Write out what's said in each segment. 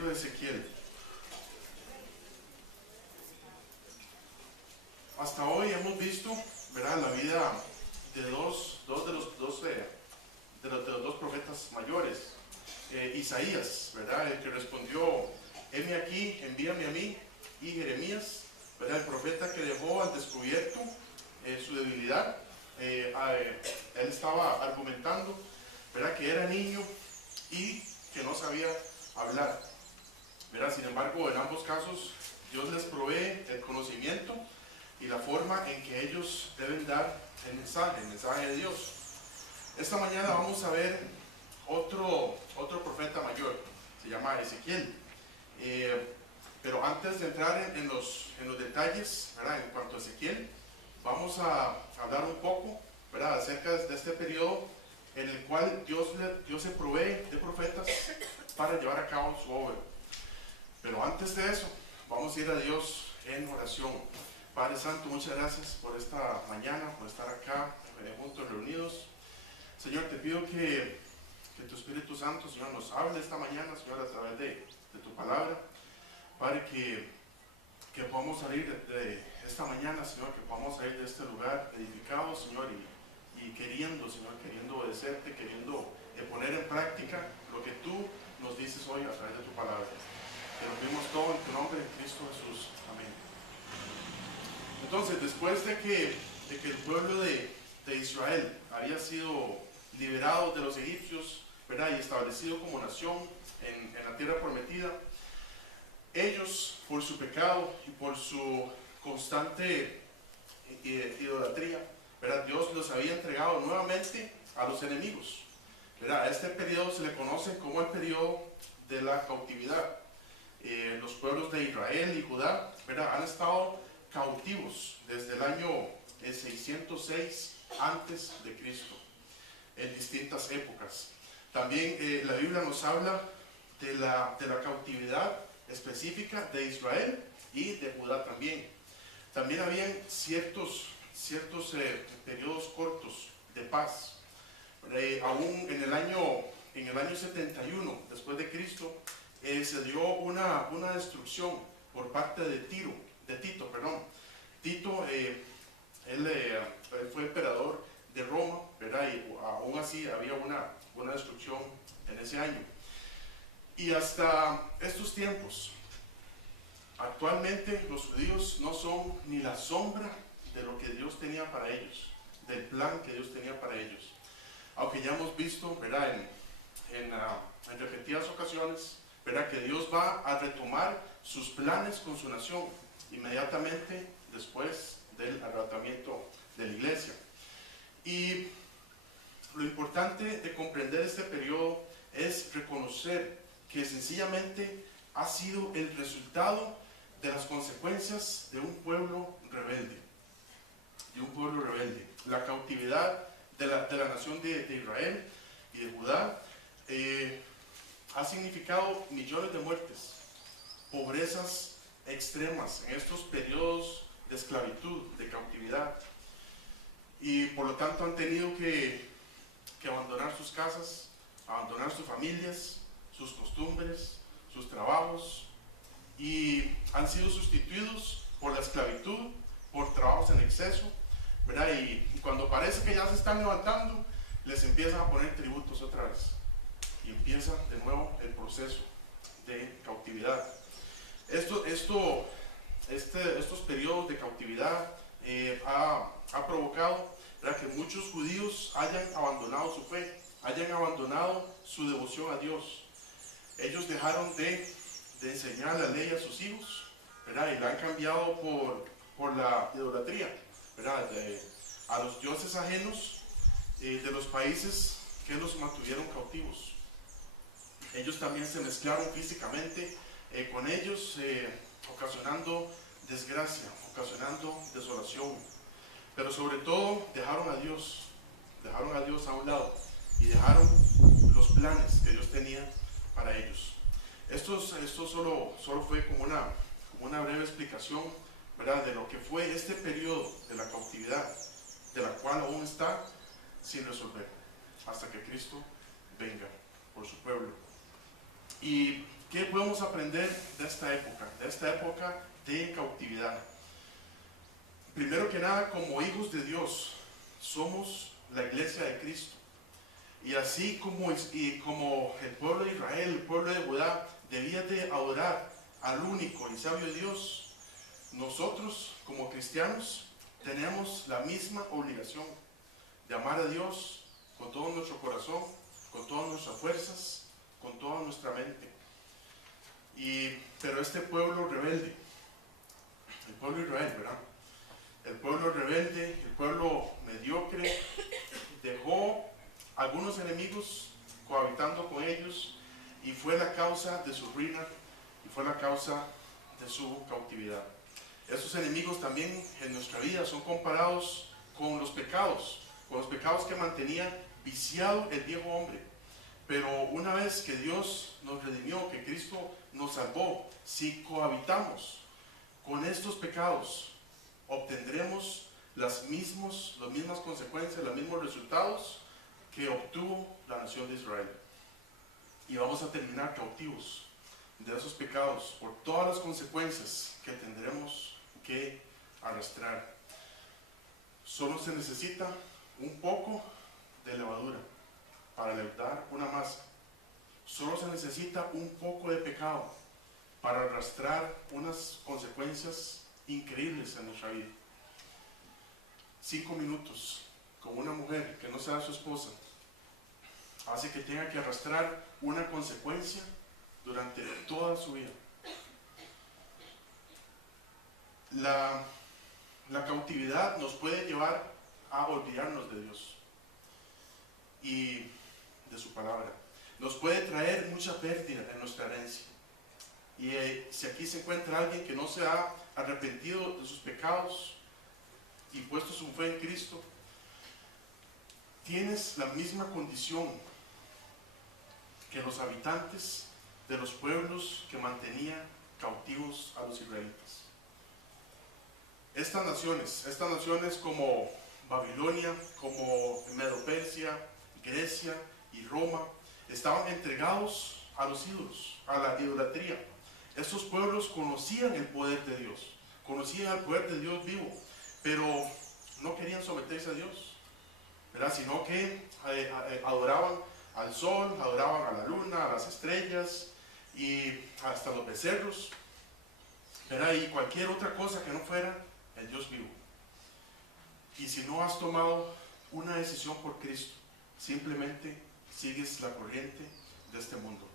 libro de Ezequiel. Hasta hoy hemos visto, ¿verdad?, la vida de los dos profetas mayores. Isaías, ¿verdad?, el que respondió: heme aquí, envíame a mí. Y Jeremías, ¿verdad?, el profeta que dejó al descubierto su debilidad. Él estaba argumentando, ¿verdad?, que era niño y que no sabía hablar, ¿verdad? Sin embargo, en ambos casos Dios les provee el conocimiento y la forma en que ellos deben dar el mensaje de Dios. Esta mañana vamos a ver otro profeta mayor, se llama Ezequiel. Pero antes de entrar en los detalles, ¿verdad?, en cuanto a Ezequiel, vamos a hablar un poco, ¿verdad?, acerca de este periodo en el cual Dios se provee de profetas para llevar a cabo su obra. Pero antes de eso, vamos a ir a Dios en oración. Padre Santo, muchas gracias por esta mañana, por estar acá juntos, reunidos. Señor, te pido que tu Espíritu Santo, Señor, nos hable esta mañana, Señor, a través de tu palabra. Padre, que podamos salir de esta mañana, Señor, que podamos salir de este lugar edificado, Señor, y queriendo, Señor, queriendo obedecerte, queriendo poner en práctica lo que tú nos dices hoy a través de tu palabra. Te lo pedimos todo en tu nombre, en Cristo Jesús. Amén. Entonces, después de que el pueblo de Israel había sido liberado de los egipcios, ¿verdad?, y establecido como nación en la tierra prometida, ellos, por su pecado y por su constante idolatría, ¿verdad?, Dios los había entregado nuevamente a los enemigos, ¿verdad? A este periodo se le conoce como el periodo de la cautividad. Los pueblos de Israel y Judá, ¿verdad?, han estado cautivos desde el año 606 antes de Cristo, en distintas épocas. También la Biblia nos habla de la cautividad específica de Israel y de Judá también. También habían ciertos periodos cortos de paz. Aún en el año 71 después de Cristo se dio una destrucción por parte de Tito. Tito, él fue emperador de Roma, ¿verdad?, y aún así había una destrucción en ese año. Y hasta estos tiempos, actualmente los judíos no son ni la sombra de lo que Dios tenía para ellos, del plan que Dios tenía para ellos. Aunque ya hemos visto, ¿verdad?, en repetidas ocasiones, ¿verdad?, que Dios va a retomar sus planes con su nación inmediatamente después del arrebatamiento de la iglesia. Y lo importante de comprender este periodo es reconocer que sencillamente ha sido el resultado de las consecuencias de un pueblo rebelde. La cautividad de la nación de Israel y de Judá ha significado millones de muertes, pobrezas extremas en estos periodos de esclavitud, de cautividad, y por lo tanto han tenido que abandonar sus casas, abandonar sus familias, sus costumbres, sus trabajos, y han sido sustituidos por la esclavitud, por trabajos en exceso, ¿verdad? Y cuando parece que ya se están levantando, les empiezan a poner tributos otra vez, y empieza de nuevo el proceso de cautividad. Estos periodos de cautividad ha provocado, ¿verdad?, que muchos judíos hayan abandonado su fe, hayan abandonado su devoción a Dios. Ellos dejaron de enseñar la ley a sus hijos, ¿verdad?, y la han cambiado por la idolatría, ¿verdad?, a los dioses ajenos de los países que los mantuvieron cautivos. Ellos también se mezclaron físicamente con ellos, ocasionando desgracia, ocasionando desolación. Pero sobre todo dejaron a Dios a un lado y dejaron los planes que Dios tenía para ellos. Esto solo fue como una breve explicación, ¿verdad?, de lo que fue este periodo de la cautividad, de la cual aún está sin resolver, hasta que Cristo venga por su pueblo. Y ¿Qué podemos aprender de esta época de cautividad? Primero que nada, como hijos de Dios, somos la iglesia de Cristo. Y así como el pueblo de Israel, el pueblo de Judá, debía de adorar al único y sabio Dios, nosotros como cristianos tenemos la misma obligación de amar a Dios con todo nuestro corazón, con todas nuestras fuerzas, con toda nuestra mente. Pero este pueblo rebelde, el pueblo de Israel, ¿verdad? El pueblo rebelde, el pueblo mediocre, dejó algunos enemigos cohabitando con ellos y fue la causa de su ruina y fue la causa de su cautividad. Esos enemigos también en nuestra vida son comparados con los pecados que mantenían viciado el viejo hombre. Pero una vez que Dios nos redimió, que Cristo nos salvó, si cohabitamos con estos pecados, obtendremos las mismas consecuencias, los mismos resultados que obtuvo la nación de Israel. Y vamos a terminar cautivos de esos pecados por todas las consecuencias que tendremos que arrastrar. Solo se necesita un poco de levadura para leudar una masa. Solo se necesita un poco de pecado para arrastrar unas consecuencias increíbles en nuestra vida. 5 minutos con una mujer que no sea su esposa hace que tenga que arrastrar una consecuencia durante toda su vida. La cautividad nos puede llevar a olvidarnos de Dios y de su palabra. Nos puede traer mucha pérdida en nuestra herencia. Y si aquí se encuentra alguien que no se ha arrepentido de sus pecados y puesto su fe en Cristo, tienes la misma condición que los habitantes de los pueblos que mantenían cautivos a los israelitas. Estas naciones como Babilonia, como Medo-Persia, Grecia y Roma, estaban entregados a los ídolos, a la idolatría. Estos pueblos conocían el poder de Dios, conocían el poder de Dios vivo, pero no querían someterse a Dios, ¿verdad? Sino que adoraban al sol, adoraban a la luna, a las estrellas y hasta los becerros, ¿verdad? Y cualquier otra cosa que no fuera el Dios vivo. Y si no has tomado una decisión por Cristo, simplemente sigues la corriente de este mundo.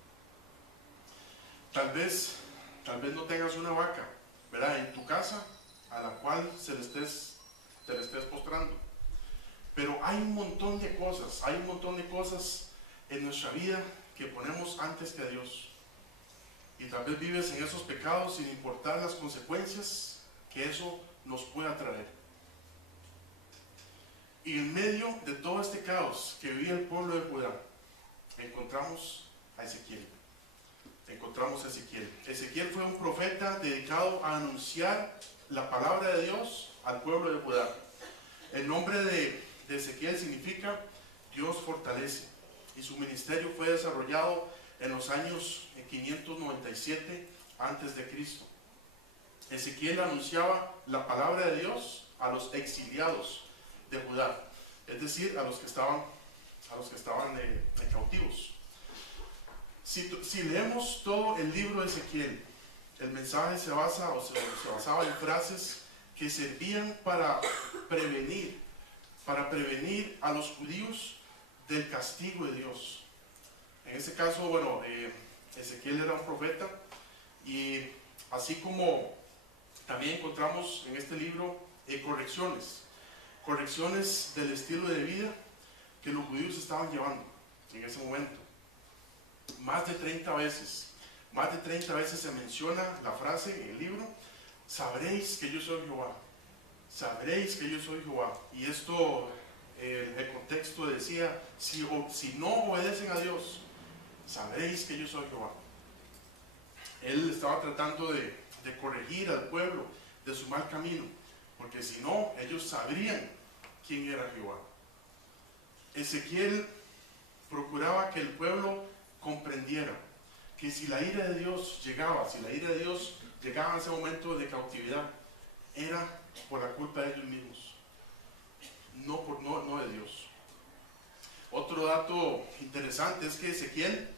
Tal vez no tengas una vaca, ¿verdad?, en tu casa a la cual te le estés postrando. Pero hay un montón de cosas en nuestra vida que ponemos antes que a Dios. Y tal vez vives en esos pecados sin importar las consecuencias que eso nos pueda traer. Y en medio de todo este caos que vivía el pueblo de Judá, encontramos a Ezequiel. Ezequiel fue un profeta dedicado a anunciar la palabra de Dios al pueblo de Judá. El nombre de Ezequiel significa Dios fortalece, y su ministerio fue desarrollado en los años 597 a.C. Ezequiel anunciaba la palabra de Dios a los exiliados de Judá, es decir, a los que estaban cautivos. Si leemos todo el libro de Ezequiel, el mensaje se basaba en frases que servían para prevenir a los judíos del castigo de Dios. En este caso, Ezequiel era un profeta, y así como también encontramos en este libro correcciones del estilo de vida que los judíos estaban llevando en ese momento. Más de 30 veces se menciona la frase en el libro: sabréis que yo soy Jehová, sabréis que yo soy Jehová. Y esto, el contexto decía, si no obedecen a Dios, sabréis que yo soy Jehová. Él estaba tratando de corregir al pueblo de su mal camino, porque si no, ellos sabrían quién era Jehová. Ezequiel procuraba que el pueblo comprendiera que si la ira de Dios llegaba, si la ira de Dios llegaba a ese momento de cautividad, era por la culpa de ellos mismos, no de Dios. Otro dato interesante es que Ezequiel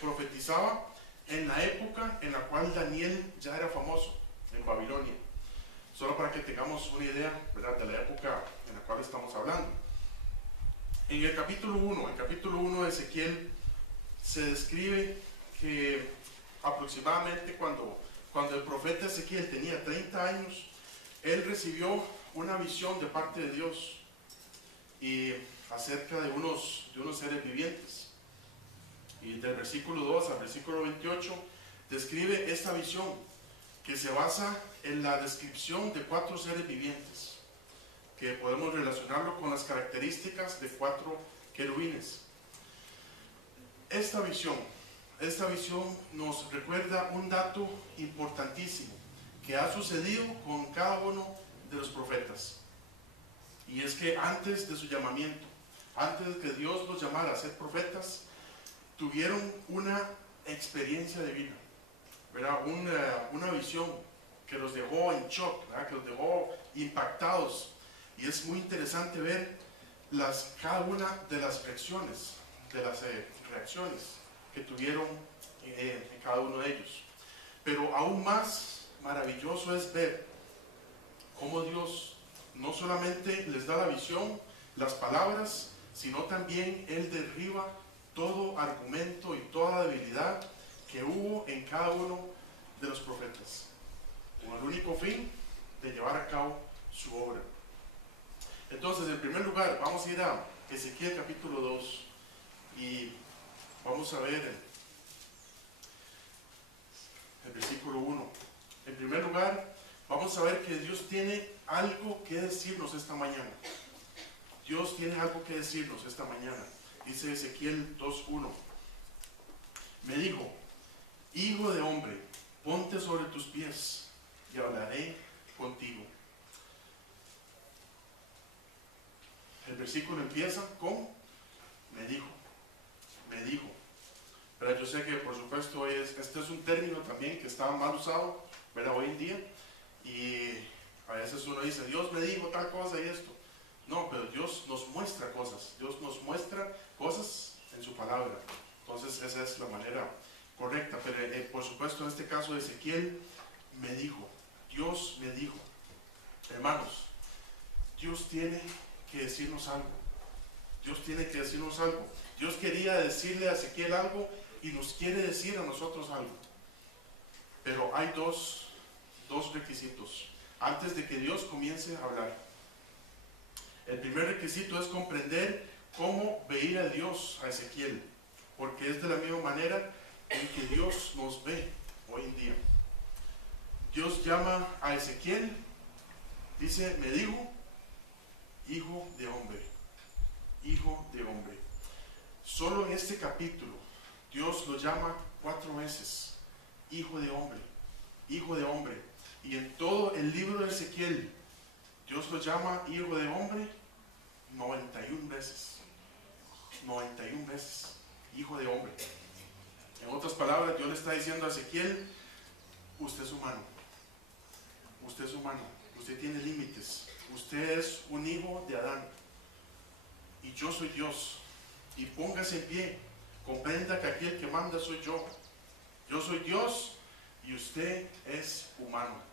profetizaba en la época en la cual Daniel ya era famoso, en Babilonia. Solo para que tengamos una idea, ¿verdad?, de la época en la cual estamos hablando. En el capítulo 1 de Ezequiel se describe que aproximadamente cuando el profeta Ezequiel tenía 30 años, él recibió una visión de parte de Dios y acerca de unos seres vivientes. Y del versículo 2 al versículo 28 describe esta visión que se basa en la descripción de 4 seres vivientes, que podemos relacionarlo con las características de 4 querubines. Esta visión nos recuerda un dato importantísimo que ha sucedido con cada uno de los profetas. Y es que antes de su llamamiento, antes de que Dios los llamara a ser profetas, tuvieron una experiencia divina, ¿verdad? Una visión que los dejó en shock, ¿verdad?, que los dejó impactados. Y es muy interesante ver cada una de las reacciones, que tuvieron en cada uno de ellos. Pero aún más maravilloso es ver cómo Dios no solamente les da la visión, las palabras, sino también Él derriba todo argumento y toda la debilidad que hubo en cada uno de los profetas, con el único fin de llevar a cabo su obra. Entonces, en primer lugar, vamos a ir a Ezequiel capítulo 2 y vamos a ver el versículo 1. En primer lugar, vamos a ver que Dios tiene algo que decirnos esta mañana. Dios tiene algo que decirnos esta mañana. Dice Ezequiel 2:1. Me dijo: hijo de hombre, ponte sobre tus pies y hablaré contigo. El versículo empieza con me dijo. Pero yo sé que por supuesto este es un término también que está mal usado, ¿verdad?, hoy en día, y a veces uno dice: Dios me dijo tal cosa y esto. No, pero Dios nos muestra cosas, Dios nos muestra cosas en su palabra. Entonces esa es la manera correcta. Pero por supuesto en este caso de Ezequiel, me dijo, Dios me dijo. Hermanos, Dios tiene que decirnos algo. Dios tiene que decirnos algo. Dios quería decirle a Ezequiel algo y nos quiere decir a nosotros algo. Pero hay dos requisitos antes de que Dios comience a hablar. El primer requisito es comprender cómo veía Dios a Ezequiel, porque es de la misma manera en que Dios nos ve hoy en día. Dios llama a Ezequiel, dice, me dijo, hijo de hombre, hijo de hombre. Solo en este capítulo Dios lo llama 4 veces, hijo de hombre, hijo de hombre. Y en todo el libro de Ezequiel, Dios lo llama hijo de hombre 91 veces. 91 veces, hijo de hombre. En otras palabras, Dios le está diciendo a Ezequiel: usted es humano, usted tiene límites, usted es un hijo de Adán, y yo soy Dios, y póngase en pie, comprenda que aquí el que manda soy yo. Yo soy Dios y usted es humano.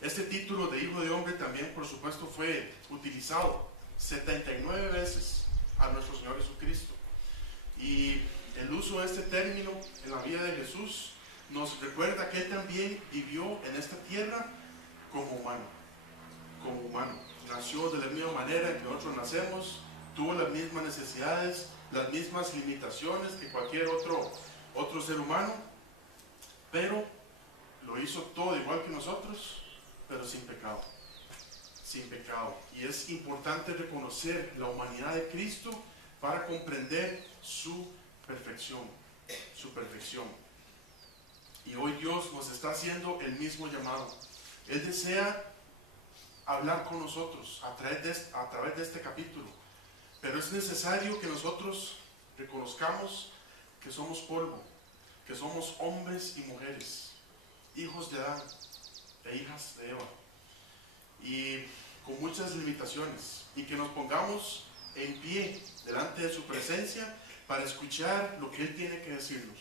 Este título de hijo de hombre también, por supuesto, fue utilizado 79 veces a nuestro Señor Jesucristo. Y el uso de este término en la vida de Jesús nos recuerda que Él también vivió en esta tierra como humano. Como humano. Nació de la misma manera en que nosotros nacemos, tuvo las mismas necesidades, las mismas limitaciones que cualquier otro ser humano, pero lo hizo todo igual que nosotros, pero sin pecado. Sin pecado. Y es importante reconocer la humanidad de Cristo para comprender su perfección. Su perfección. Y hoy Dios nos está haciendo el mismo llamado. Él desea hablar con nosotros a través de este capítulo. Pero es necesario que nosotros reconozcamos que somos polvo, que somos hombres y mujeres, hijos de Adán e hijas de Eva, y con muchas limitaciones, y que nos pongamos en pie delante de su presencia para escuchar lo que Él tiene que decirnos.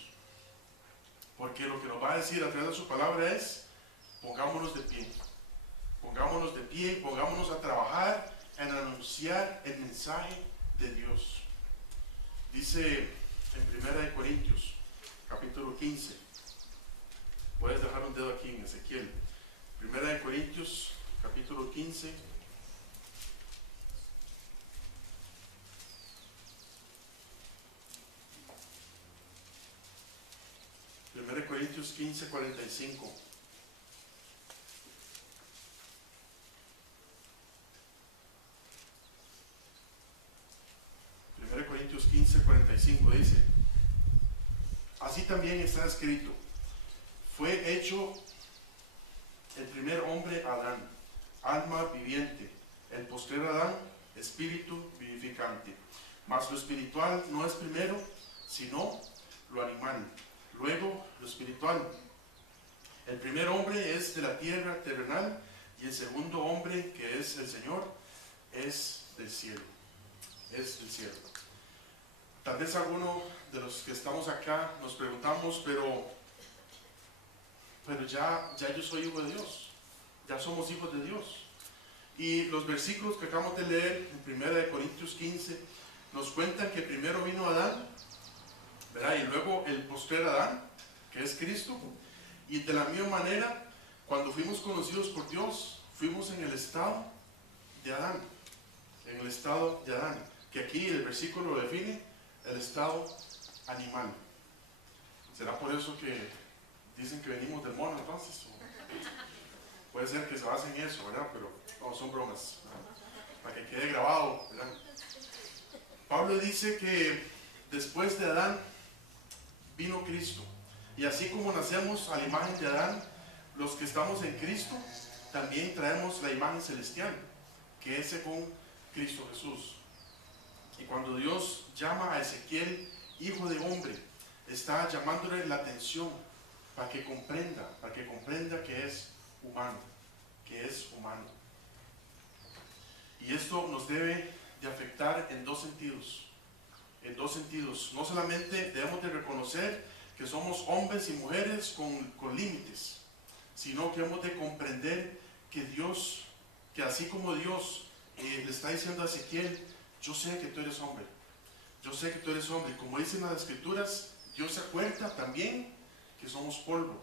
Porque lo que nos va a decir a través de su palabra es: pongámonos de pie, pongámonos a trabajar en anunciar el mensaje de Dios. Dice en 1 Corintios, capítulo 15, puedes dejar un dedo aquí en Ezequiel, 1 Corintios, capítulo 15, Corintios 15, 45. Corintios 15, 45 dice: así también está escrito, fue hecho el primer hombre Adán, alma viviente, el postrer Adán, espíritu vivificante. Mas lo espiritual no es primero, sino lo animal, luego lo espiritual. El primer hombre es de la tierra terrenal, y el segundo hombre, que es el Señor, es del cielo. Es del cielo. Tal vez alguno de los que estamos acá nos preguntamos, pero ya yo soy hijo de Dios, ya somos hijos de Dios. Y los versículos que acabamos de leer en 1 Corintios 15 nos cuentan que primero vino Adán, ¿verdad? Y luego el postrer Adán, que es Cristo. Y de la misma manera, cuando fuimos conocidos por Dios, fuimos en el estado de Adán, en el estado de Adán, que aquí el versículo lo define, el estado animal. ¿Será por eso que dicen que venimos del mono entonces? ¿O puede ser que se base en eso, ¿verdad? Pero no, son bromas, ¿verdad? Para que quede grabado, ¿verdad? Pablo dice que después de Adán vino Cristo. Y así como nacemos a la imagen de Adán, los que estamos en Cristo también traemos la imagen celestial, que es según Cristo Jesús. Y cuando Dios llama a Ezequiel hijo de hombre, está llamándole la atención para que comprenda que es humano, Y esto nos debe de afectar en dos sentidos. No solamente debemos de reconocer que somos hombres y mujeres con límites, sino que hemos de comprender que así como Dios le está diciendo a Ezequiel: yo sé que tú eres hombre, como dicen las escrituras, Dios se acuerda también que somos polvo,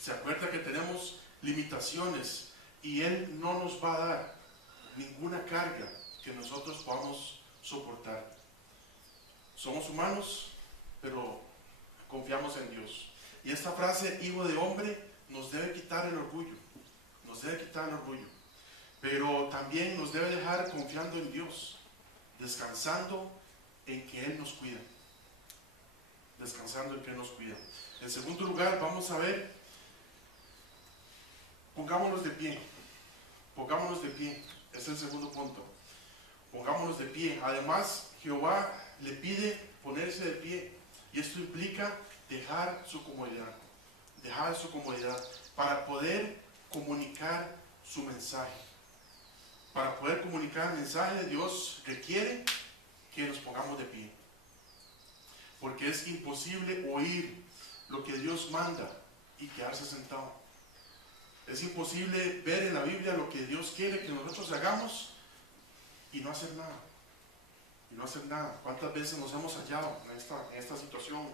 se acuerda que tenemos limitaciones, y Él no nos va a dar ninguna carga que nosotros podamos soportar. Somos humanos, pero confiamos en Dios. Y esta frase, hijo de hombre, nos debe quitar el orgullo, pero también nos debe dejar confiando en Dios, descansando en que Él nos cuida. En segundo lugar, vamos a ver, pongámonos de pie, es el segundo punto, pongámonos de pie. Además, Jehová le pide ponerse de pie, y esto implica dejar su comodidad, para poder comunicar su mensaje. Para poder comunicar el mensaje de Dios requiere que nos pongamos de pie, porque es imposible oír lo que Dios manda y quedarse sentado. Es imposible ver en la Biblia lo que Dios quiere que nosotros hagamos y no hacer nada. ¿Cuántas veces nos hemos hallado en esta situación?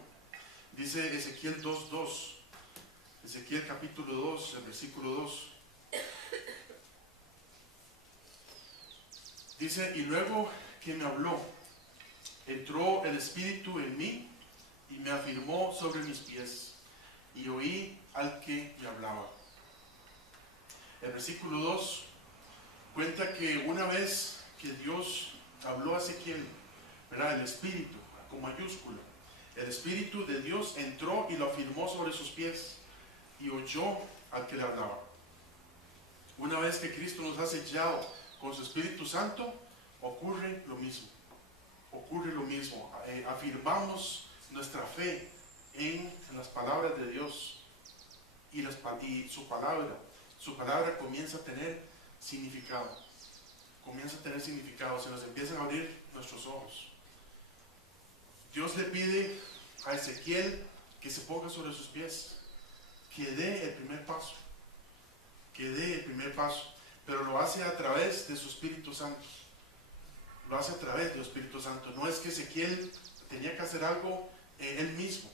Dice Ezequiel 2:2, Ezequiel capítulo 2, el versículo 2. Dice: y luego que me habló, entró el Espíritu en mí y me afirmó sobre mis pies, y oí al que me hablaba. El versículo 2 cuenta que una vez que Dios habló a Ezequiel, ¿verdad? El Espíritu, con mayúscula, el Espíritu de Dios entró y lo afirmó sobre sus pies, y oyó al que le hablaba. Una vez que Cristo nos ha sellado con su Espíritu Santo, ocurre lo mismo. Afirmamos nuestra fe en las palabras de Dios y su palabra comienza a tener significado. Comienza a tener significado, se nos empiezan a abrir nuestros ojos. Dios le pide a Ezequiel que se ponga sobre sus pies, que dé el primer paso, pero lo hace a través de su Espíritu Santo. Lo hace a través del Espíritu Santo. No es que Ezequiel tenía que hacer algo él mismo,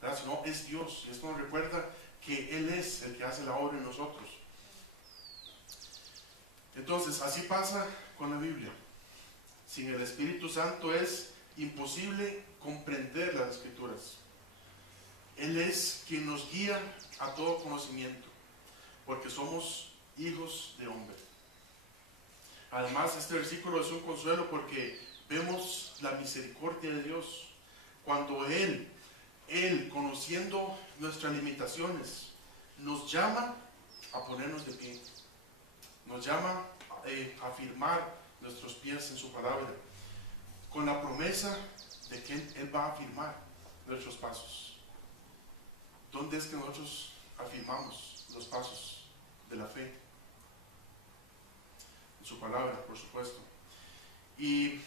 ¿verdad? Sino es Dios. Y esto nos recuerda que Él es el que hace la obra en nosotros. Entonces, así pasa con la Biblia. Sin el Espíritu Santo es imposible comprender las Escrituras. Él es quien nos guía a todo conocimiento, porque somos hijos de hombre. Además, este versículo es un consuelo porque vemos la misericordia de Dios. Cuando Él, conociendo nuestras limitaciones, nos llama a ponernos de pie. Nos llama a afirmar nuestros pies en su palabra, con la promesa de que Él va a afirmar nuestros pasos. ¿Dónde es que nosotros afirmamos los pasos de la fe? En su palabra, por supuesto. Y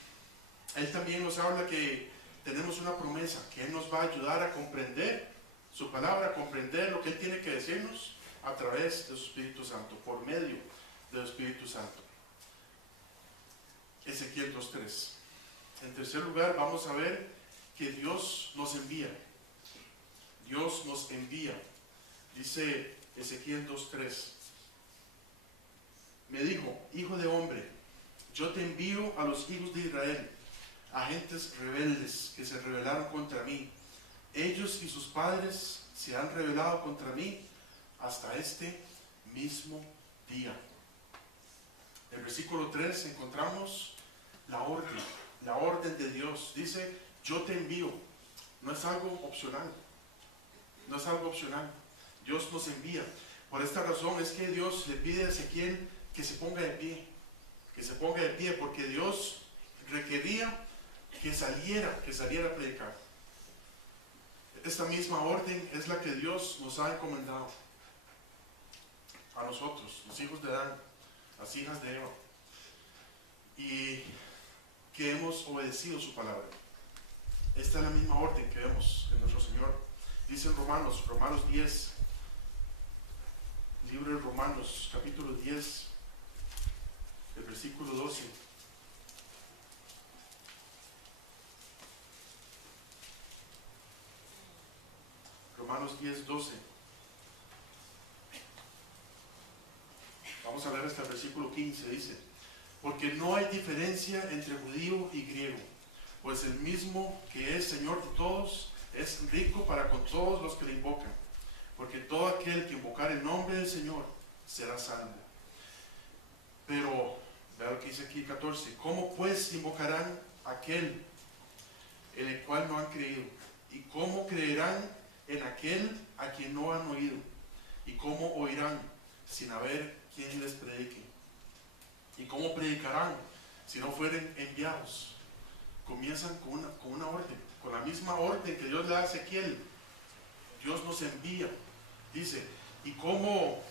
Él también nos habla que tenemos una promesa, que Él nos va a ayudar a comprender su palabra, a comprender lo que Él tiene que decirnos a través de su Espíritu Santo, por medio del Espíritu Santo. Ezequiel 2:3. En tercer lugar, vamos a ver que Dios nos envía. Dios nos envía. Dice Ezequiel 2:3. Me dijo: hijo de hombre, yo te envío a los hijos de Israel, a gentes rebeldes que se rebelaron contra mí. Ellos y sus padres se han rebelado contra mí hasta este mismo día. En el versículo 3 encontramos la orden de Dios. Dice: yo te envío. No es algo opcional. No es algo opcional. Dios nos envía. Por esta razón es que Dios le pide a Ezequiel que se ponga de pie. Que se ponga de pie, porque Dios requería que saliera a predicar. Esta misma orden es la que Dios nos ha encomendado a nosotros, los hijos de Adán, las hijas de Eva, y que hemos obedecido su palabra. Esta es la misma orden que vemos en nuestro Señor. Dice en Romanos 10, libro de Romanos, capítulo 10, el versículo 12. Romanos 10, 12. Vamos a ver hasta el versículo 15. Dice: porque no hay diferencia entre judío y griego, pues el mismo que es Señor de todos es rico para con todos los que le invocan, porque todo aquel que invocar el nombre del Señor será salvo. Pero vea lo que dice aquí 14: ¿cómo pues invocarán a aquel en el cual no han creído? ¿Y cómo creerán en aquel a quien no han oído? ¿Y cómo oirán sin haber quien les predique? ¿Y cómo predicarán si no fueren enviados? Comienzan con una orden, con la misma orden que Dios le da a Ezequiel. Dios nos envía. Dice: ¿y cómo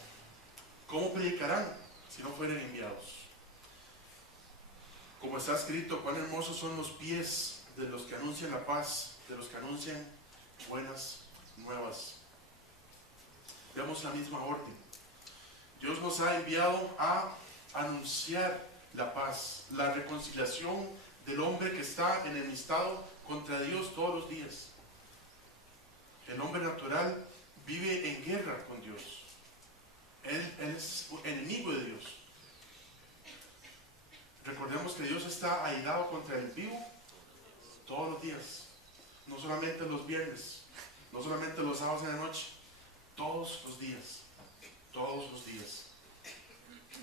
predicarán si no fueren enviados? Como está escrito: cuán hermosos son los pies de los que anuncian la paz, de los que anuncian buenas nuevas. Vemos la misma orden. Dios nos ha enviado a anunciar la paz, la reconciliación del hombre que está enemistado contra Dios todos los días. El hombre natural vive en guerra con Dios. Él es enemigo de Dios. Recordemos que Dios está airado contra el impío todos los días, no solamente los viernes, no solamente los sábados en la noche, todos los días, todos los días.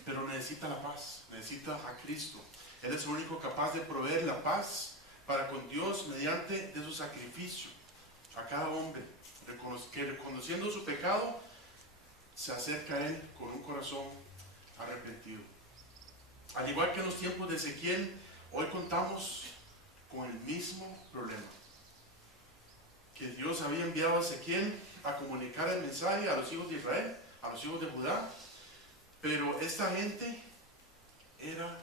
Pero necesita la paz, necesita a Cristo. Él es el único capaz de proveer la paz para con Dios mediante de su sacrificio a cada hombre, que reconociendo su pecado se acerca a Él con un corazón arrepentido. Al igual que en los tiempos de Ezequiel, hoy contamos con el mismo problema. que Dios había enviado a Ezequiel a comunicar el mensaje a los hijos de Israel, a los hijos de Judá, pero esta gente era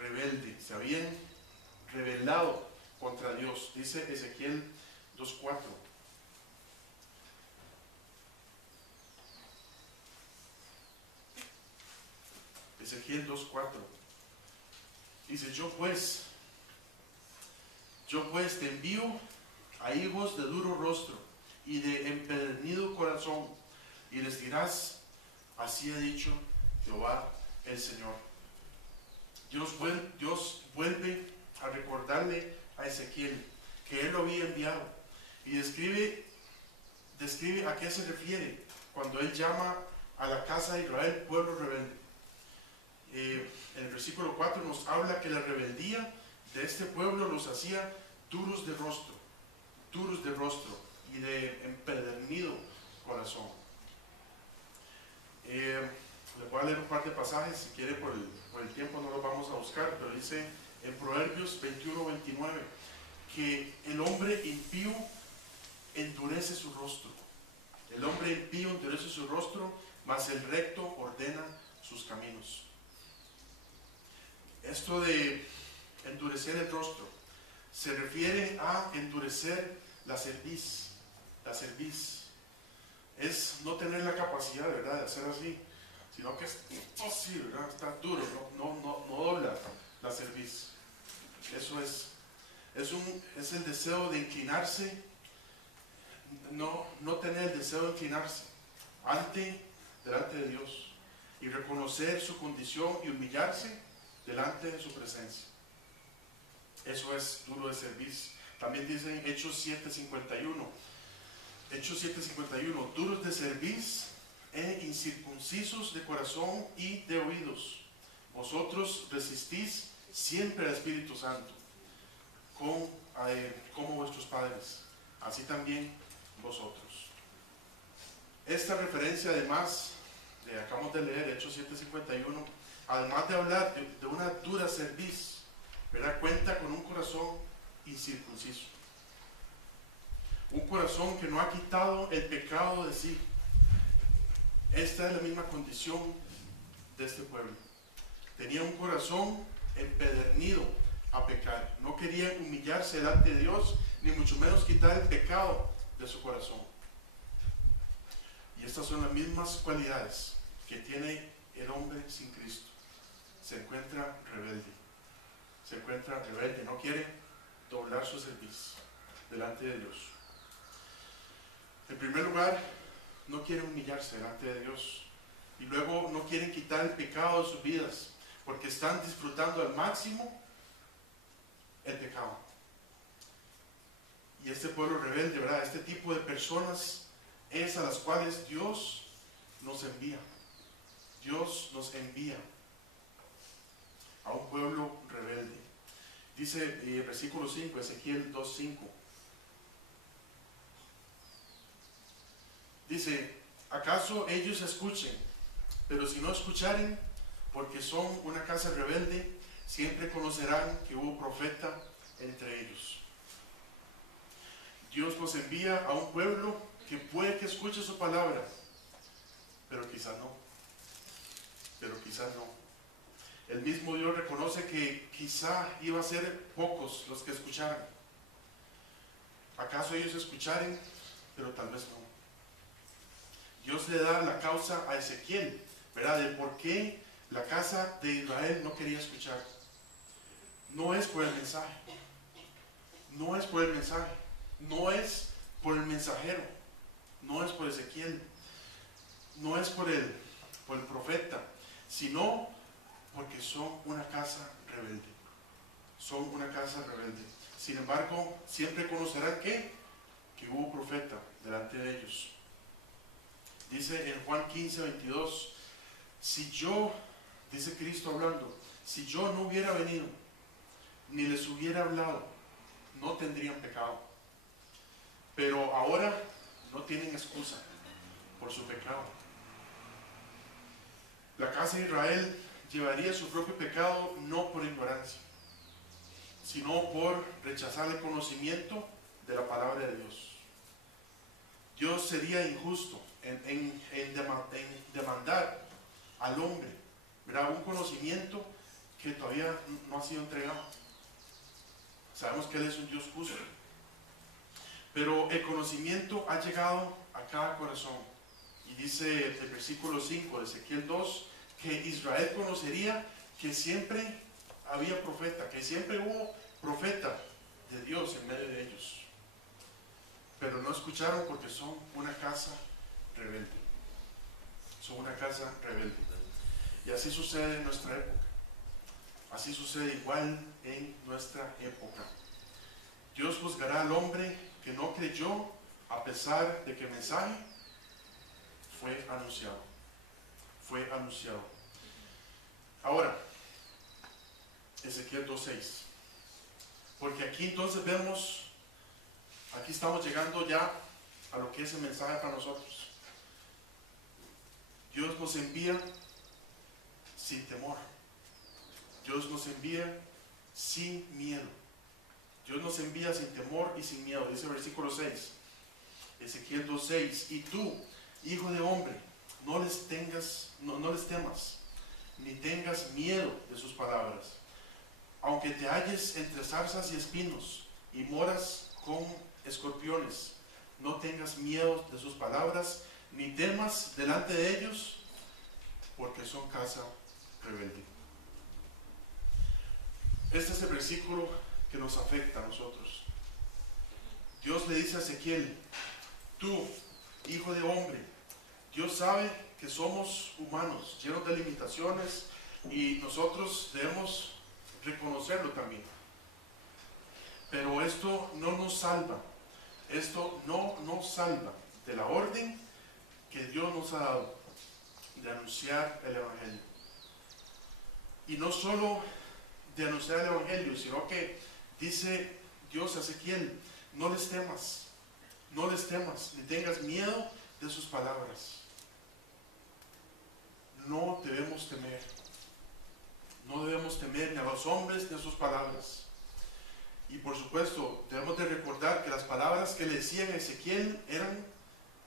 rebelde, se habían rebelado contra Dios. Dice Ezequiel 2:4. Ezequiel 2:4. Dice, yo pues te envío a hijos de duro rostro y de empedernido corazón, y les dirás, así ha dicho Jehová el Señor. Dios vuelve a recordarle a Ezequiel que él lo había enviado, y describe a qué se refiere cuando él llama a la casa de Israel pueblo rebelde. En el versículo 4 nos habla que la rebeldía de este pueblo los hacía duros de rostro y de empedernido corazón. Les voy a leer un par de pasajes, si quiere, por el tiempo no los vamos a buscar, pero dice en Proverbios 21:29 que el hombre impío endurece su rostro. El hombre impío endurece su rostro, mas el recto ordena sus caminos. Esto de endurecer el rostro se refiere a endurecer la cerviz. La cerviz es no tener la capacidad, ¿verdad?, de hacer así, sino que es así, ¿verdad?, está duro, no dobla la cerviz. Eso es el deseo de inclinarse, no tener el deseo de inclinarse delante de Dios y reconocer su condición y humillarse delante de su presencia. Eso es duro de cerviz. También dice en Hechos 7:51, duros de cerviz e incircuncisos de corazón y de oídos, vosotros resistís siempre al Espíritu Santo, como vuestros padres, así también vosotros. Esta referencia, además, acabamos de leer Hechos 7:51, además de hablar de una dura cerviz, ¿verdad?, cuenta con un corazón incircunciso, un corazón que no ha quitado el pecado de sí. Esta es la misma condición de este pueblo. Tenía un corazón empedernido a pecar, no querían humillarse delante de Dios, ni mucho menos quitar el pecado de su corazón. Y estas son las mismas cualidades que tiene el hombre sin Cristo. Se encuentra rebelde, no quiere doblar su cerviz delante de Dios. En primer lugar, no quieren humillarse delante de Dios, y luego no quieren quitar el pecado de sus vidas, porque están disfrutando al máximo el pecado. Y este pueblo rebelde, ¿verdad?, este tipo de personas es a las cuales Dios nos envía. Dios nos envía a un pueblo rebelde. Dice versículo 5, Ezequiel 2:5. Dice, ¿acaso ellos escuchen? Pero si no escucharen, porque son una casa rebelde, siempre conocerán que hubo profeta entre ellos. Dios nos envía a un pueblo que puede que escuche su palabra, pero quizás no. El mismo Dios reconoce que quizá iba a ser pocos los que escucharan. ¿Acaso ellos escucharen? Pero tal vez no. Dios le da la causa a Ezequiel, ¿verdad?, de por qué la casa de Israel no quería escuchar. No es por el mensaje, no es por el mensajero, no es por Ezequiel, no es por el profeta, sino porque son una casa rebelde. Sin embargo, siempre conocerán que hubo profeta delante de ellos. Dice en Juan 15:22, dice Cristo hablando, si yo no hubiera venido, ni les hubiera hablado, no tendrían pecado. Pero ahora no tienen excusa por su pecado. La casa de Israel llevaría su propio pecado no por ignorancia, sino por rechazar el conocimiento de la palabra de Dios. Dios sería injusto en demandar al hombre, ¿verdad?, un conocimiento que todavía no ha sido entregado. Sabemos que Él es un Dios justo, pero el conocimiento ha llegado a cada corazón. Y dice el versículo 5 de Ezequiel 2 que Israel conocería que siempre había profeta, que siempre hubo profeta de Dios en medio de ellos, pero no escucharon porque son una casa rebelde. Son una casa rebelde. Y así sucede en nuestra época. Así sucede igual en nuestra época. Dios juzgará al hombre que no creyó a pesar de que el mensaje fue anunciado. Fue anunciado. Ahora, Ezequiel 2:6. Porque aquí entonces vemos, aquí estamos llegando ya a lo que es el mensaje para nosotros. Dios nos envía sin temor. Dios nos envía sin miedo. Dios nos envía sin temor y sin miedo. Dice el versículo 6, Ezequiel 2:6. Y tú, hijo de hombre, no les temas, ni tengas miedo de sus palabras. Aunque te halles entre zarzas y espinos y moras con escorpiones, no tengas miedo de sus palabras, ni temas delante de ellos, porque son casa rebelde. Este es el versículo que nos afecta a nosotros. Dios le dice a Ezequiel: tú, hijo de hombre, Dios sabe que somos humanos, llenos de limitaciones, y nosotros debemos reconocerlo también. Pero esto no nos salva. Esto no nos salva de la orden que Dios nos ha dado de anunciar el Evangelio. Y no solo de anunciar el Evangelio, sino que dice Dios a Ezequiel: no les temas, no les temas, ni tengas miedo de sus palabras. No debemos temer. No debemos temer ni a los hombres ni a sus palabras. Y por supuesto, debemos de recordar que las palabras que le decían a Ezequiel eran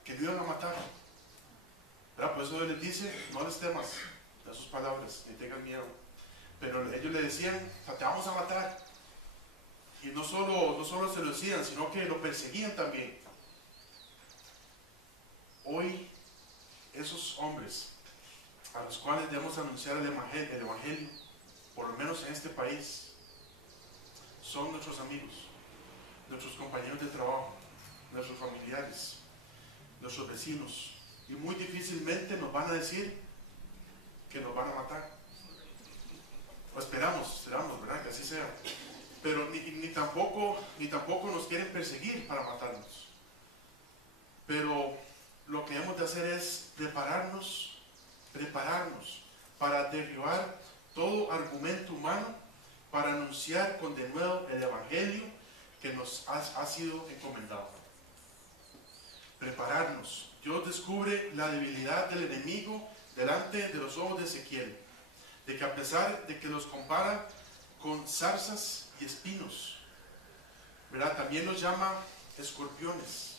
que lo iban a matar. ¿Verdad? Por eso Dios les dice: no les temas de sus palabras, ni tengan miedo. Pero ellos le decían: te vamos a matar. Y no solo se lo decían, sino que lo perseguían también. Hoy, esos hombres a los cuales debemos anunciar el Evangelio, por lo menos en este país, son nuestros amigos, nuestros compañeros de trabajo, nuestros familiares, nuestros vecinos, y muy difícilmente nos van a decir que nos van a matar. O esperamos, ¿verdad?, que así sea. Pero ni tampoco nos quieren perseguir para matarnos. Pero lo que hemos de hacer es prepararnos para derribar todo argumento humano, para anunciar con denuedo el Evangelio que nos ha sido encomendado. Prepararnos. Dios descubre la debilidad del enemigo delante de los ojos de Ezequiel, de que a pesar de que los compara con zarzas y espinos, ¿verdad?, también los llama escorpiones.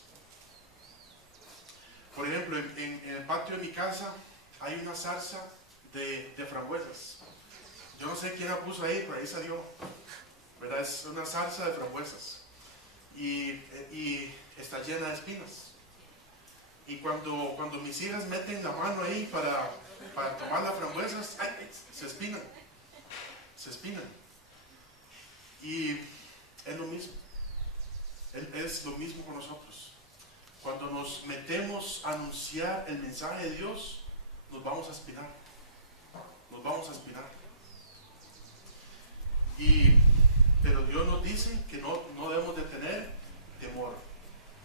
Por ejemplo, en el patio de mi casa hay una zarza de frambuesas. Yo no sé quién la puso ahí, pero ahí salió, ¿verdad? Es una zarza de frambuesas y está llena de espinas. Y cuando mis hijas meten la mano ahí para tomar las frambuesas, ¡ay!, se espinan. Y es lo mismo. Es lo mismo con nosotros. Cuando nos metemos a anunciar el mensaje de Dios, nos vamos a espinar. Pero Dios nos dice que no debemos de tener temor.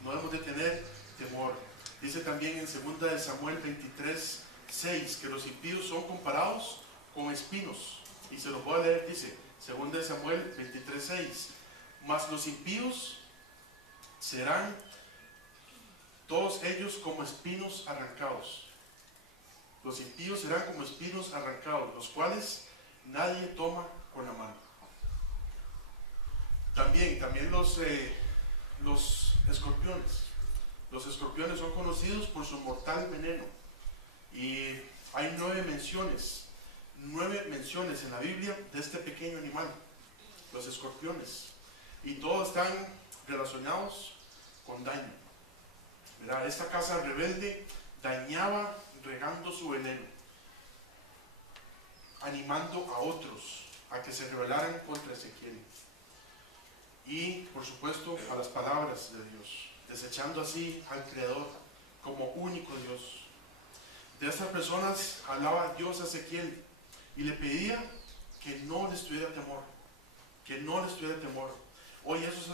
No debemos de tener temor. Dice también en 2 Samuel 23:6 que los impíos son comparados con espinos. Y se los voy a leer, dice 2 Samuel 23:6. Mas los impíos serán todos ellos como espinos arrancados. Los impíos serán como espinos arrancados, los cuales nadie toma con la mano. También los los escorpiones. Los escorpiones son conocidos por su mortal veneno. Y hay 9 menciones en la Biblia de este pequeño animal, los escorpiones. Y todos están relacionados con daño. Mira, esta casa rebelde dañaba regando su veneno, animando a otros a que se rebelaran contra Ezequiel. Y, por supuesto, a las palabras de Dios, desechando así al Creador como único Dios. De estas personas hablaba Dios a Ezequiel y le pedía que no les tuviera temor, que no les tuviera temor. Hoy esos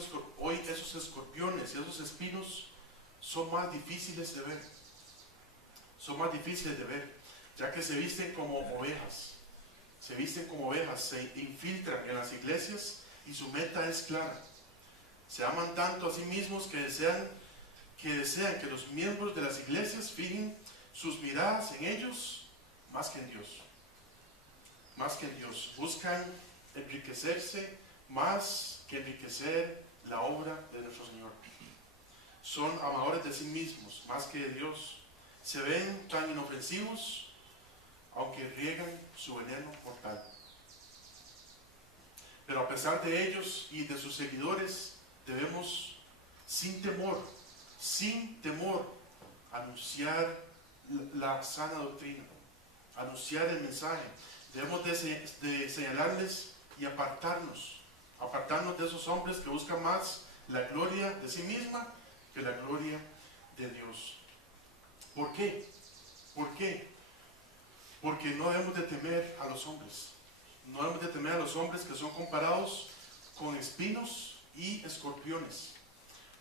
escorpiones y esos espinos son más difíciles de ver, ya que se visten como ovejas, se infiltran en las iglesias y su meta es clara. Se aman tanto a sí mismos que desean que los miembros de las iglesias fijen sus miradas en ellos más que en Dios. Buscan enriquecerse más que enriquecer la obra de nuestro Señor. Son amadores de sí mismos más que de Dios. Se ven tan inofensivos aunque riegan su veneno mortal. Pero a pesar de ellos y de sus seguidores, debemos sin temor, anunciar la sana doctrina, anunciar el mensaje. Debemos de señalarles y apartarnos de esos hombres que buscan más la gloria de sí misma que la gloria de Dios. ¿Por qué? Porque no debemos de temer a los hombres. No debemos de temer a los hombres que son comparados con espinos y escorpiones.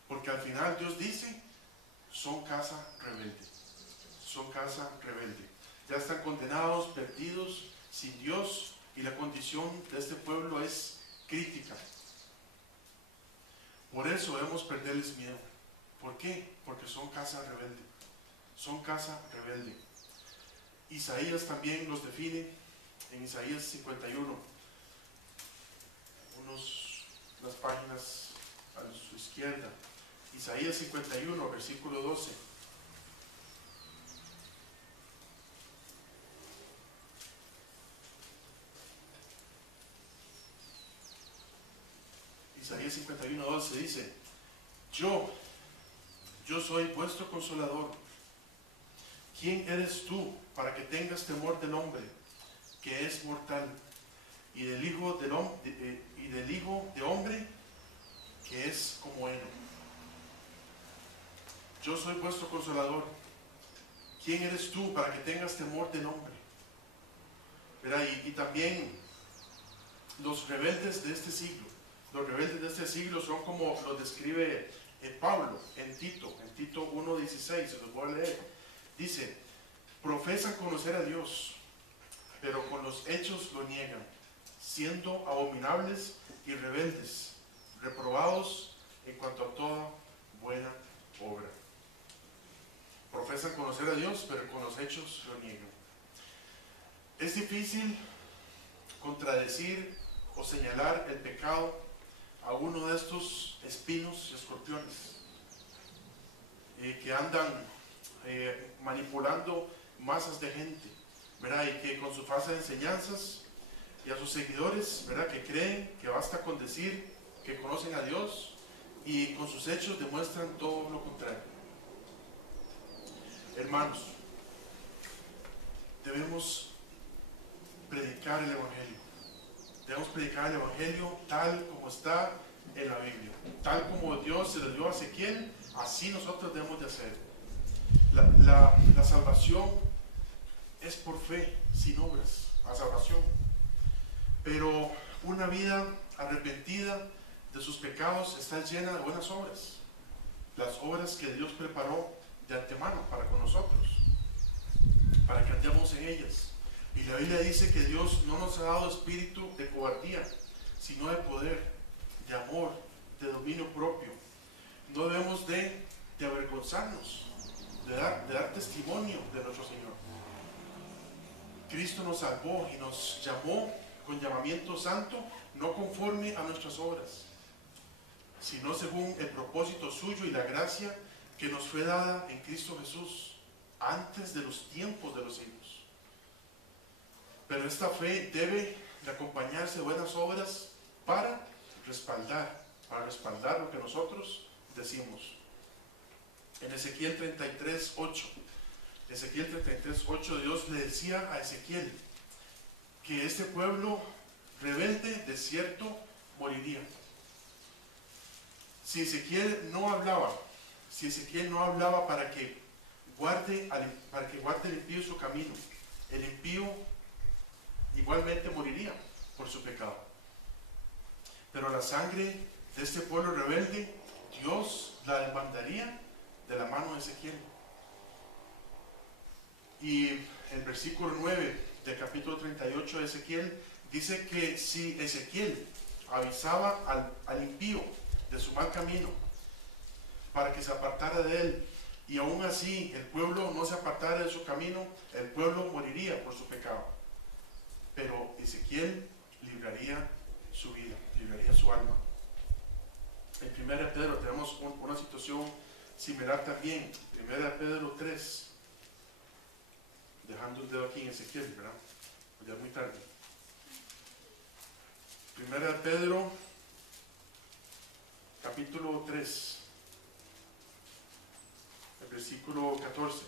Porque al final Dios dice, son casa rebelde. Ya están condenados, perdidos, sin Dios, y la condición de este pueblo es crítica. Por eso debemos perderles miedo. ¿Por qué? Porque son casa rebelde. Isaías también los define en Isaías 51, unas páginas a su izquierda. Isaías 51, versículo 12. Isaías 51, 12 dice: Yo soy vuestro consolador. ¿Quién eres tú para que tengas temor del hombre, que es mortal, y del hijo de hombre, que es como heno? Yo soy vuestro consolador. ¿Quién eres tú para que tengas temor del hombre? Y también los rebeldes de este siglo son como lo describe Pablo en Tito 1:16, se los voy a leer. Dice: profesan conocer a Dios, pero con los hechos lo niegan, siendo abominables y rebeldes, reprobados en cuanto a toda buena obra. Profesan conocer a Dios, pero con los hechos lo niegan. Es difícil contradecir o señalar el pecado a uno de estos espinos y escorpiones que andan manipulando masas de gente, y que con sus falsas enseñanzas, y a sus seguidores, que creen que basta con decir que conocen a Dios, y con sus hechos demuestran todo lo contrario. Hermanos, debemos predicar el Evangelio tal como está en la Biblia, tal como Dios se lo dio a Ezequiel. Así nosotros debemos de hacer. La salvación es por fe, sin obras, la salvación. Pero una vida arrepentida de sus pecados está llena de buenas obras, las obras que Dios preparó de antemano para con nosotros, para que andemos en ellas. Y la Biblia dice que Dios no nos ha dado espíritu de cobardía, sino de poder, de amor, de dominio propio. No debemos de avergonzarnos, de dar testimonio de nuestro Señor. Cristo nos salvó y nos llamó con llamamiento santo, no conforme a nuestras obras, sino según el propósito suyo y la gracia que nos fue dada en Cristo Jesús antes de los tiempos de los siglos. Pero esta fe debe de acompañarse de buenas obras para respaldar lo que nosotros decimos. En Ezequiel 33:8, Dios le decía a Ezequiel que este pueblo rebelde de cierto moriría. Si Ezequiel no hablaba para que guarde el impío su camino, el impío igualmente moriría por su pecado. Pero la sangre de este pueblo rebelde, Dios la demandaría de la mano de Ezequiel. Y el versículo 9 del capítulo 38 de Ezequiel dice que si Ezequiel avisaba al impío de su mal camino para que se apartara de él, y aún así el pueblo no se apartara de su camino, el pueblo moriría por su pecado. Pero Ezequiel libraría su vida, libraría su alma. En 1 Pedro tenemos una situación similar también. 1 Pedro 3, dejando el dedo aquí en Ezequiel, ¿verdad? Ya es muy tarde. 1 Pedro capítulo 3, el versículo 14.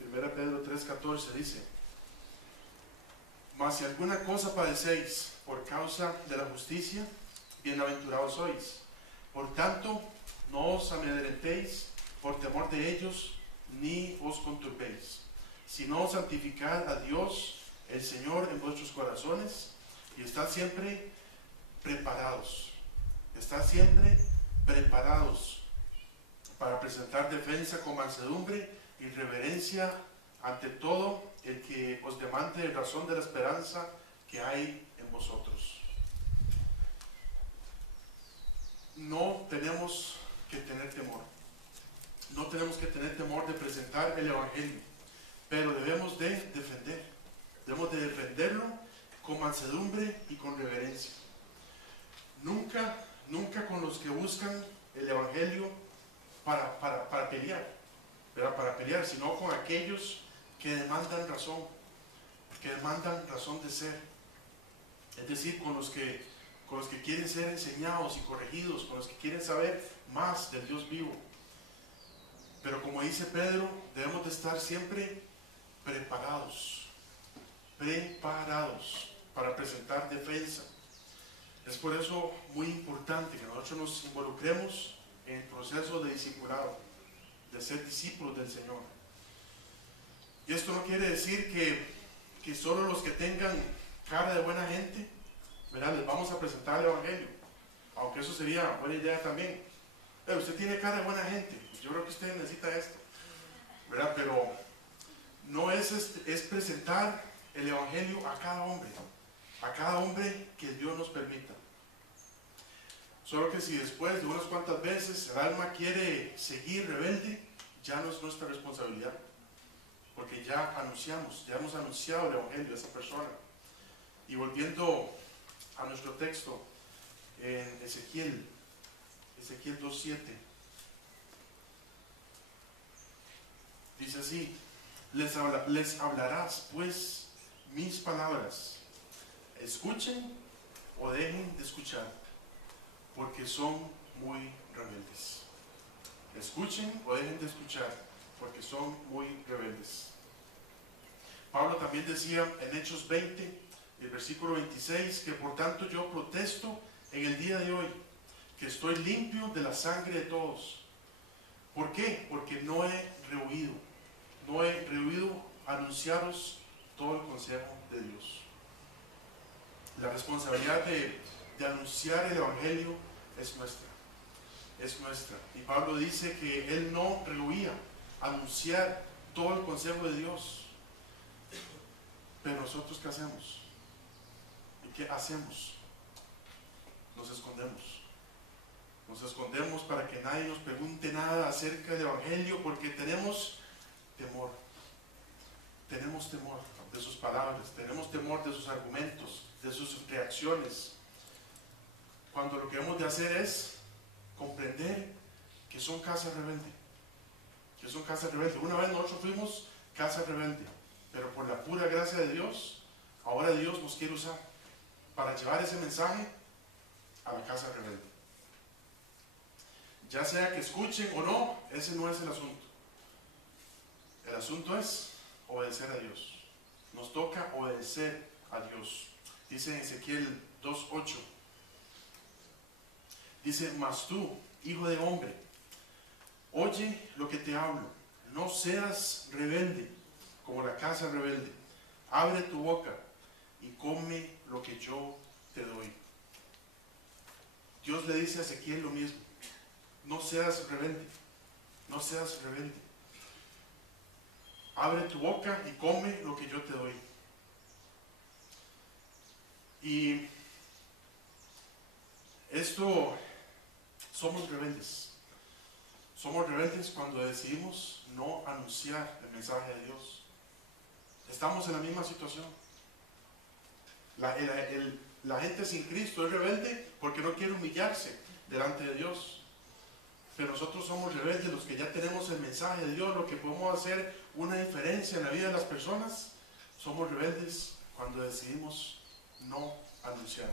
1 Pedro 3:14 dice: mas si alguna cosa padecéis por causa de la justicia, bienaventurados sois. Por tanto, no os amedrentéis por temor de ellos, ni os conturbéis, sino santificad a Dios el Señor en vuestros corazones, y estad siempre preparados para presentar defensa con mansedumbre y reverencia ante todo el que os demande razón de la esperanza que hay en vosotros. No tenemos que tener temor. No tenemos que tener temor de presentar el Evangelio, pero debemos de defenderlo con mansedumbre y con reverencia. Nunca con los que buscan el Evangelio para pelear, ¿verdad? Para pelear, sino con aquellos que demandan razón de ser. Es decir, con los que quieren ser enseñados y corregidos, con los que quieren saber más del Dios vivo. Pero como dice Pedro, debemos de estar siempre preparados para presentar defensa. Es por eso muy importante que nosotros nos involucremos en el proceso de discipulado, de ser discípulos del Señor. Y esto no quiere decir que solo los que tengan cara de buena gente, ¿verdad?, les vamos a presentar el Evangelio, aunque eso sería buena idea también. Pero usted tiene cara de buena gente, yo creo que usted necesita esto, ¿verdad? Pero no es presentar el Evangelio a cada hombre que Dios nos permita. Solo que si después de unas cuantas veces el alma quiere seguir rebelde, ya no es nuestra responsabilidad, porque ya hemos anunciado el Evangelio a esa persona. Y volviendo a nuestro texto en Ezequiel 2:7, dice así: les hablarás pues mis palabras, escuchen o dejen de escuchar, porque son muy rebeldes. Escuchen o dejen de escuchar, porque son muy rebeldes. Pablo también decía en Hechos 20, el versículo 26, que por tanto yo protesto en el día de hoy, que estoy limpio de la sangre de todos. ¿Por qué? Porque no he rehuido anunciaros todo el consejo de Dios. La responsabilidad de anunciar el Evangelio es nuestra. Y Pablo dice que él no rehuía anunciar todo el consejo de Dios. Pero nosotros, ¿qué hacemos? ¿Y qué hacemos? Nos escondemos para que nadie nos pregunte nada acerca del Evangelio, porque tenemos temor. de sus palabras, tenemos temor de sus argumentos, de sus reacciones, cuando lo que debemos de hacer es comprender que son casa rebelde, que son casa rebelde. Una vez nosotros fuimos casa rebelde, pero por la pura gracia de Dios, ahora Dios nos quiere usar para llevar ese mensaje a la casa rebelde. Ya sea que escuchen o no, ese no es el asunto. El asunto es obedecer a Dios. Nos toca obedecer a Dios. Dice en Ezequiel 2:8, dice: mas tú, hijo de hombre, oye lo que te hablo, no seas rebelde como la casa rebelde. Abre tu boca y come lo que yo te doy. Dios le dice a Ezequiel lo mismo: no seas rebelde, no seas rebelde. Abre tu boca y come lo que yo te doy. Y esto, somos rebeldes. Somos rebeldes cuando decidimos no anunciar el mensaje de Dios. Estamos en la misma situación. La gente sin Cristo es rebelde porque no quiere humillarse delante de Dios. Pero nosotros somos rebeldes, los que ya tenemos el mensaje de Dios, lo que podemos hacer una diferencia en la vida de las personas. Somos rebeldes cuando decidimos no anunciar.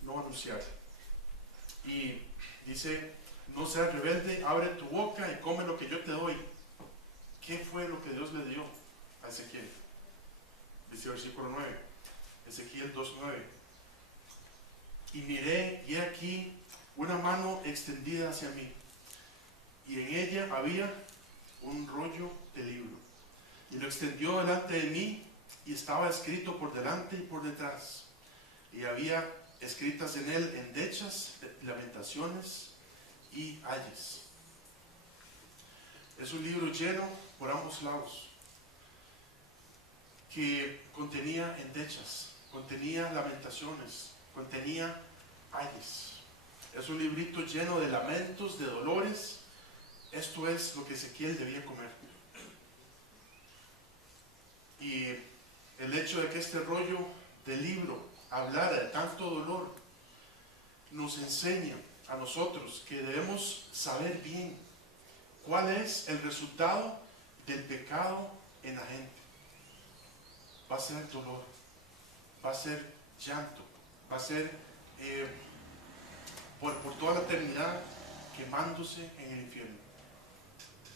No anunciar. Y dice: no seas rebelde, abre tu boca y come lo que yo te doy. ¿Qué fue lo que Dios le dio a Ezequiel? Dice el versículo 9, Ezequiel 2:9. Y miré, y aquí una mano extendida hacia mí, y en ella había un rollo de libro. Y lo extendió delante de mí, y estaba escrito por delante y por detrás. Y había escritas en él endechas, lamentaciones y ayes. Es un libro lleno por ambos lados, que contenía endechas, contenía lamentaciones, contenía ayes. Es un librito lleno de lamentos, de dolores. Esto es lo que Ezequiel debía comer. Y el hecho de que este rollo de libro hablara de tanto dolor nos enseña a nosotros que debemos saber bien cuál es el resultado del pecado en la gente. Va a ser dolor, va a ser llanto, va a ser por toda la eternidad quemándose en el infierno.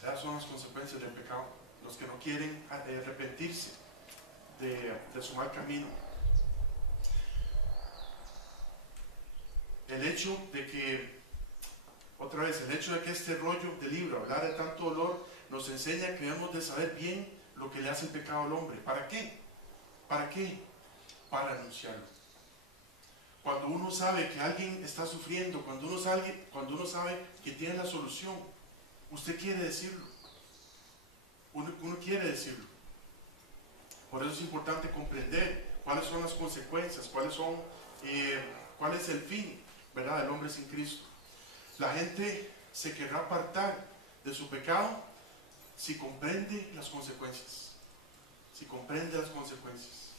Esas son las consecuencias del pecado. Los que no quieren arrepentirse de su mal camino. El hecho de que, otra vez, el hecho de que este rollo de libro hablar de tanto dolor nos enseña que debemos de saber bien lo que le hace el pecado al hombre. ¿Para qué? ¿Para qué? Para anunciarlo. Cuando uno sabe que alguien está sufriendo, cuando uno sabe que tiene la solución, usted quiere decirlo. Uno quiere decirlo. Por eso es importante comprender cuáles son las consecuencias, cuál es el fin, ¿verdad?, del hombre sin Cristo. La gente se querrá apartar de su pecado si comprende las consecuencias. Si comprende las consecuencias.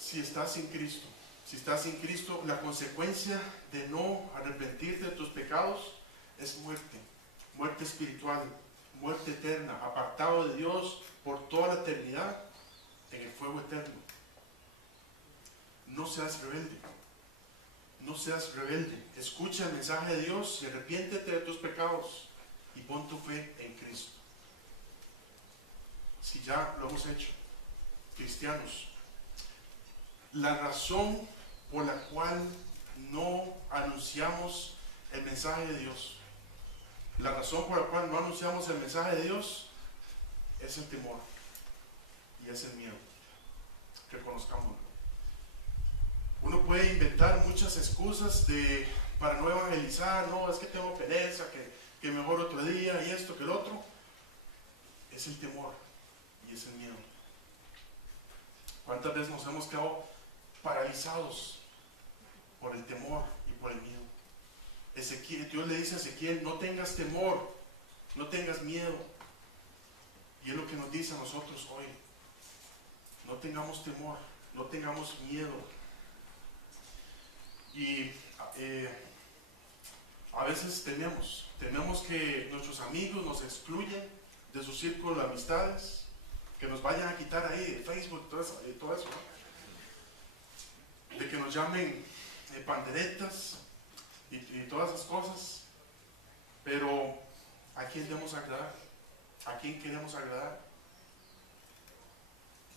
Si estás sin Cristo. Si estás sin Cristo, la consecuencia de no arrepentirte de tus pecados es muerte. Muerte espiritual, muerte eterna, apartado de Dios por toda la eternidad en el fuego eterno. No seas rebelde. No seas rebelde. Escucha el mensaje de Dios y arrepiéntete de tus pecados y pon tu fe en Cristo. Si ya lo hemos hecho, cristianos, la razón por la cual no anunciamos el mensaje de Dios, la razón por la cual no anunciamos el mensaje de Dios es el temor y es el miedo. Reconozcámoslo. Uno puede inventar muchas excusas para no evangelizar. No, es que tengo pereza, que mejor otro día, y esto, que el otro. Es el temor y es el miedo. ¿Cuántas veces nos hemos quedado paralizados por el temor y por el miedo? Dios le dice a Ezequiel: no tengas temor, no tengas miedo. Y es lo que nos dice a nosotros hoy. No tengamos temor, no tengamos miedo. Y a veces tememos que nuestros amigos nos excluyan de su círculo de amistades, que nos vayan a quitar ahí de Facebook, todo eso, ¿no? De que nos llamen panderetas y todas esas cosas. Pero ¿a quién debemos agradar? ¿A quién queremos agradar?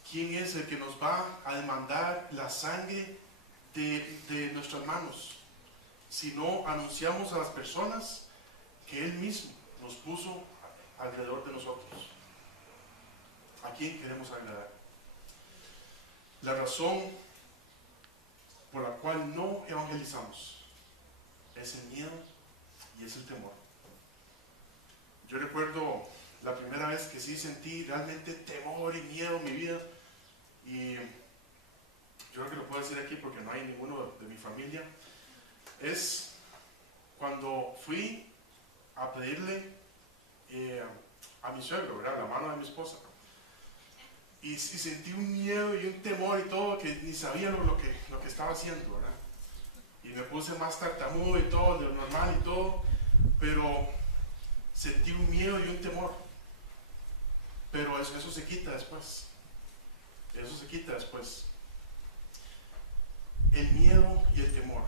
¿Quién es el que nos va a demandar la sangre de nuestras manos? Si no anunciamos a las personas que Él mismo nos puso alrededor de nosotros. ¿A quién queremos agradar? La razón por la cual no evangelizamos es el miedo y es el temor. Yo recuerdo la primera vez que sí sentí realmente temor y miedo en mi vida, y yo creo que lo puedo decir aquí porque no hay ninguno de mi familia, es cuando fui a pedirle a mi suegro, ¿verdad?, la mano de mi esposa, y sentí un miedo y un temor y todo, que ni sabía lo que estaba haciendo, ¿verdad? Y me puse más tartamudo y todo, de lo normal y todo, pero sentí un miedo y un temor. Pero eso se quita después. Eso se quita después. El miedo y el temor.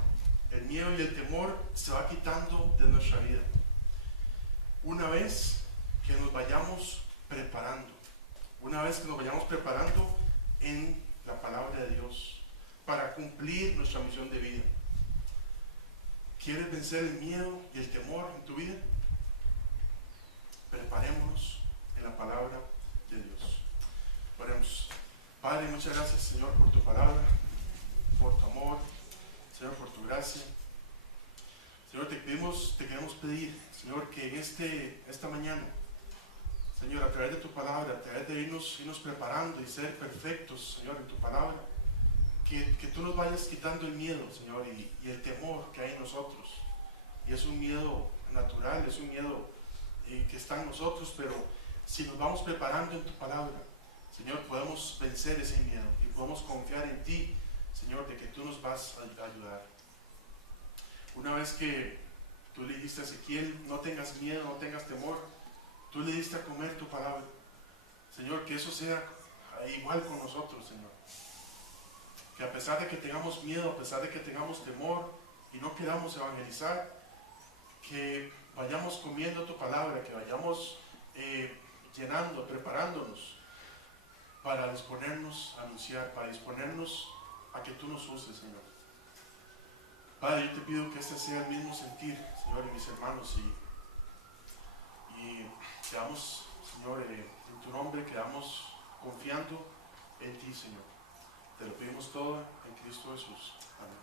El miedo y el temor se va quitando de nuestra vida una vez que nos vayamos preparando. Una vez que nos vayamos preparando en la palabra de Dios para cumplir nuestra misión de vida. ¿Quieres vencer el miedo y el temor en tu vida? Preparémonos en la palabra de Dios. Oremos. Padre, muchas gracias, Señor, por tu palabra, por tu amor, Señor, por tu gracia. Señor, te queremos pedir, Señor, que en esta mañana, Señor, a través de tu palabra, a través de irnos preparando y ser perfectos, Señor, en tu palabra, que tú nos vayas quitando el miedo, Señor, y el temor que hay en nosotros. Y es un miedo natural, es un miedo que está en nosotros, pero si nos vamos preparando en tu palabra, Señor, podemos vencer ese miedo y podemos confiar en ti, Señor, de que tú nos vas a ayudar. Una vez que tú le dijiste a Ezequiel, no tengas miedo, no tengas temor, tú le diste a comer tu palabra. Señor, que eso sea igual con nosotros, Señor. Que a pesar de que tengamos miedo, a pesar de que tengamos temor y no queramos evangelizar, que vayamos comiendo tu palabra, que vayamos llenando, preparándonos para disponernos a anunciar, para disponernos a que tú nos uses, Señor. Padre, yo te pido que este sea el mismo sentir, Señor, y mis hermanos, y quedamos, Señor, en tu nombre, quedamos confiando en ti, Señor. Te lo pedimos todo en Cristo Jesús. Amén.